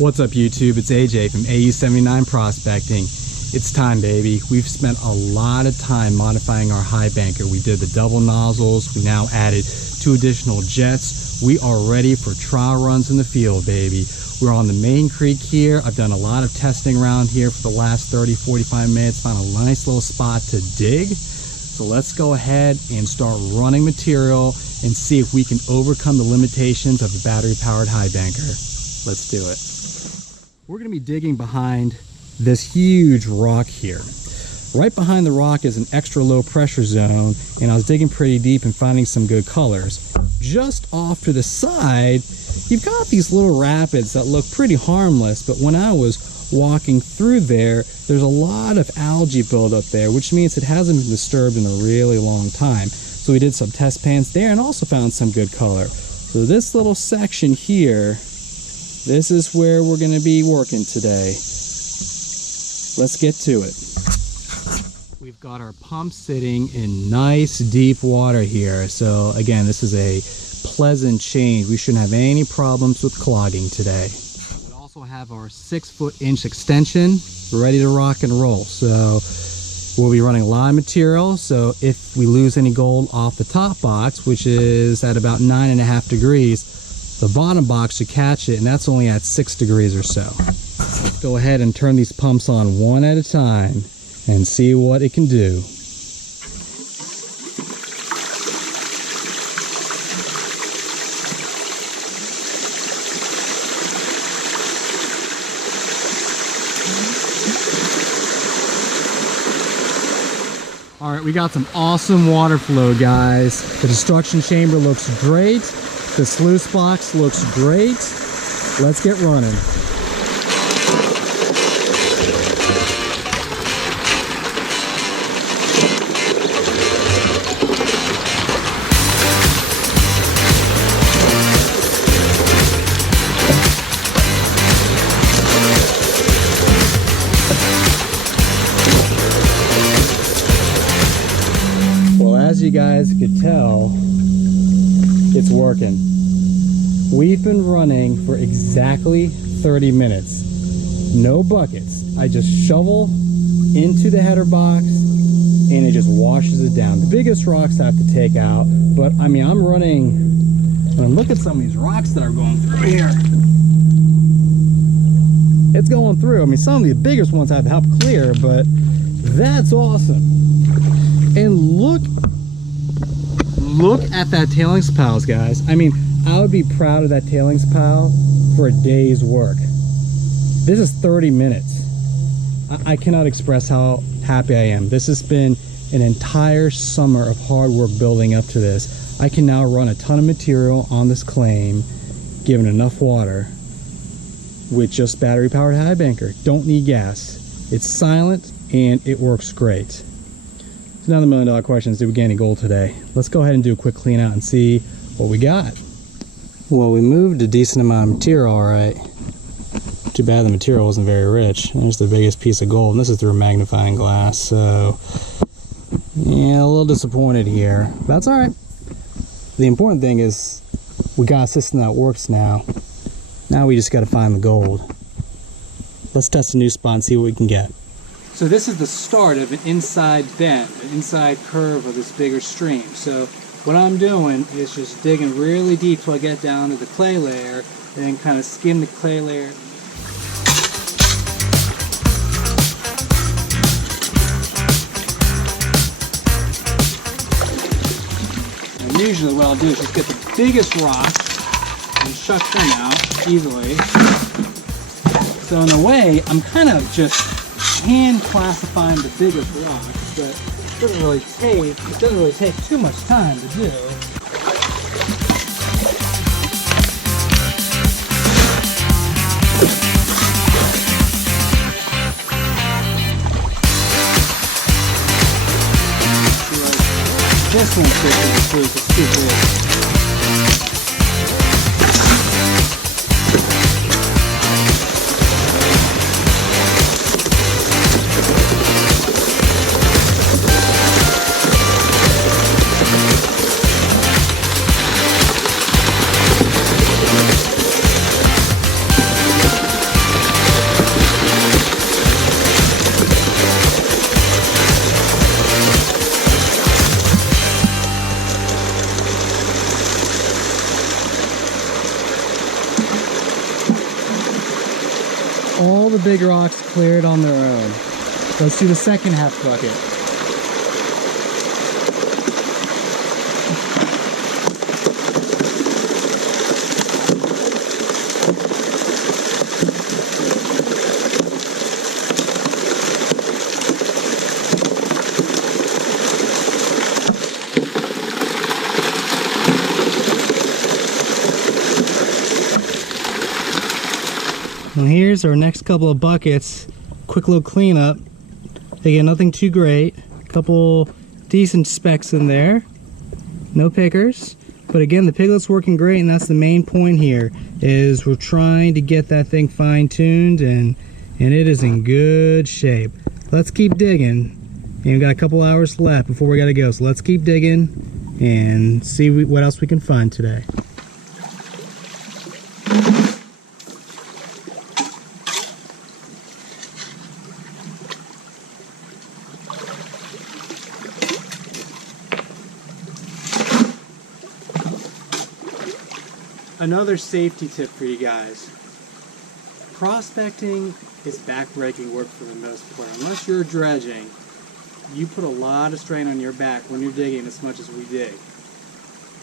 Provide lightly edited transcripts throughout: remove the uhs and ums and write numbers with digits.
What's up YouTube, it's AJ from AU79 Prospecting. It's time, baby. We've spent a lot of time modifying our high banker. We did the double nozzles, we now added 2 additional jets. We are ready for trial runs in the field, baby. We're on the main creek here. I've done a lot of testing around here for the last 30-45 minutes, found a nice little spot to dig. So let's go ahead and start running material and see if we can overcome the limitations of a battery powered high banker. Let's do it. We're going to be digging behind this huge rock here. Right behind the rock is an extra low pressure zone, and I was digging pretty deep and finding some good colors. Just off to the side, you've got these little rapids that look pretty harmless, but when I was walking through there, there's a lot of algae buildup there, which means it hasn't been disturbed in a really long time. So we did some test pans there and also found some good color. So this little section here, this is where we're going to be working today. Let's get to it. We've got our pump sitting in nice deep water here. So again, this is a pleasant change. We shouldn't have any problems with clogging today. We also have our 6'" extension ready to rock and roll. So we'll be running a lot of material. So if we lose any gold off the top box, which is at about 9.5 degrees, the bottom box should catch it, and that's only at 6 degrees or so. Let's go ahead and turn these pumps on one at a time and see what it can do. All right, we got some awesome water flow, guys. The destruction chamber looks great. The sluice box looks great. Let's get running. Well, as you guys could tell, it's working. We've been running for exactly 30 minutes. No buckets. I just shovel into the header box and it just washes it down. The biggest rocks I have to take out, but I mean, I'm running, I mean, look at some of these rocks that are going through here. It's going through. I mean, some of the biggest ones I have to help clear, but that's awesome. And look at that tailings piles, guys. I mean, I would be proud of that tailings pile for a day's work. This is 30 minutes. I cannot express how happy I am. This has been an entire summer of hard work building up to this. I can now run a ton of material on this claim, given enough water, with just battery powered high banker. Don't need gas. It's silent and it works great. So now the $1 million question is, did we get any gold today? Let's go ahead and do a quick clean out and see what we got. Well, we moved a decent amount of material, all right. Too bad the material wasn't very rich. There's the biggest piece of gold, and this is through a magnifying glass, so yeah, a little disappointed here. That's all right. The important thing is we got a system that works now. Now we just got to find the gold. Let's test a new spot and see what we can get. So this is the start of an inside bend, an inside curve of this bigger stream. So what I'm doing is just digging really deep till I get down to the clay layer, and then kind of skim the clay layer. And usually what I'll do is just get the biggest rock and shuck them out easily. So in a way, I'm kind of just hand classifying the biggest rocks, but it doesn't really take too much time to do. This one's too big. all the big rocks cleared on their own. Let's do the second half bucket. And here's our next couple of buckets. Quick little cleanup. Again, nothing too great. A couple decent specks in there. No pickers. But again, the piglet's working great, and that's the main point here, is we're trying to get that thing fine-tuned, and it is in good shape. Let's keep digging. And we've got a couple hours left before we gotta go, so let's keep digging and see what else we can find today. Another safety tip for you guys. Prospecting is back-breaking work for the most part. Unless you're dredging, you put a lot of strain on your back when you're digging as much as we dig.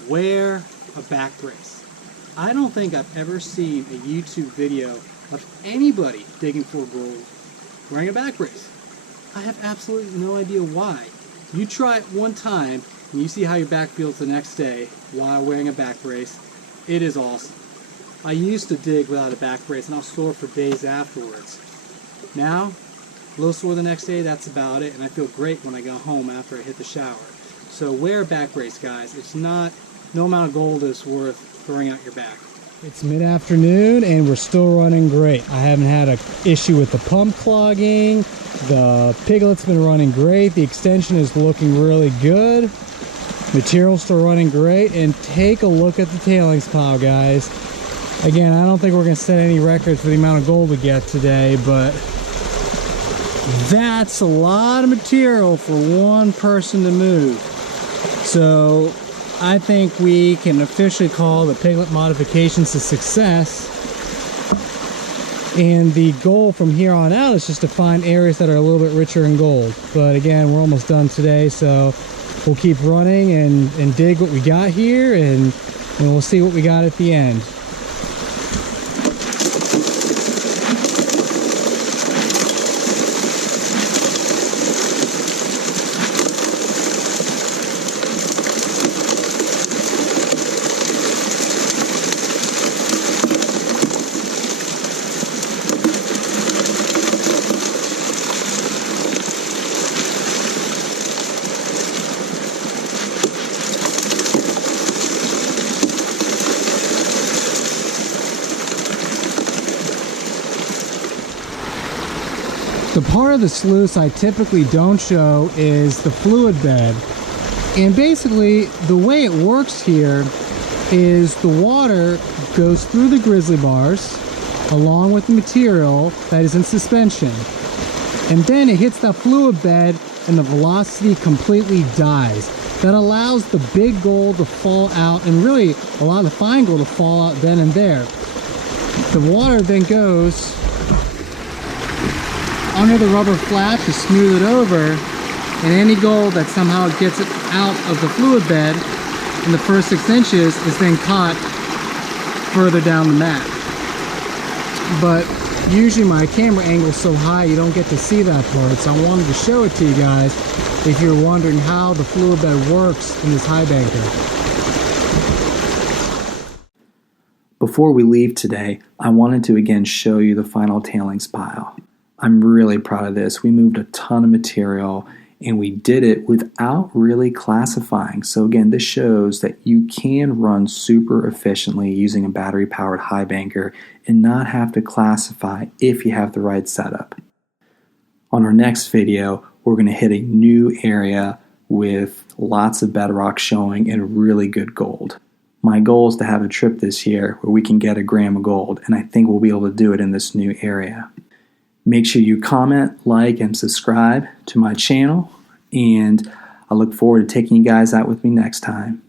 Wear a back brace. I don't think I've ever seen a YouTube video of anybody digging for gold wearing a back brace. I have absolutely no idea why. You try it one time and you see how your back feels the next day while wearing a back brace. It is awesome. I used to dig without a back brace and I was sore for days afterwards. Now, a little sore the next day, that's about it, and I feel great when I go home after I hit the shower. So wear a back brace, guys. It's not, no amount of gold is worth throwing out your back. It's mid-afternoon and we're still running great. I haven't had an issue with the pump clogging. The piglet's been running great. The extension is looking really good. Material's still running great, and take a look at the tailings pile, guys. Again, I don't think we're going to set any records for the amount of gold we get today, but that's a lot of material for one person to move. So I think we can officially call the piglet modifications a success, and the goal from here on out is just to find areas that are a little bit richer in gold. But again, we're almost done today, so we'll keep running and dig what we got here, and we'll see what we got at the end. The part of the sluice I typically don't show is the fluid bed. And basically, the way it works here is the water goes through the grizzly bars along with the material that is in suspension. And then it hits that fluid bed and the velocity completely dies. That allows the big gold to fall out, and really a lot of the fine gold to fall out then and there. The water then goes under the rubber flap to smooth it over, and any gold that somehow gets it out of the fluid bed in the first 6 inches is then caught further down the mat. But usually my camera angle is so high you don't get to see that part, so I wanted to show it to you guys if you're wondering how the fluid bed works in this high banker. Before we leave today, I wanted to again show you the final tailings pile. I'm really proud of this. We moved a ton of material and we did it without really classifying. So again, this shows that you can run super efficiently using a battery powered high banker and not have to classify if you have the right setup. On our next video, we're going to hit a new area with lots of bedrock showing and really good gold. My goal is to have a trip this year where we can get 1 gram of gold, and I think we'll be able to do it in this new area. Make sure you comment, like, and subscribe to my channel, and I look forward to taking you guys out with me next time.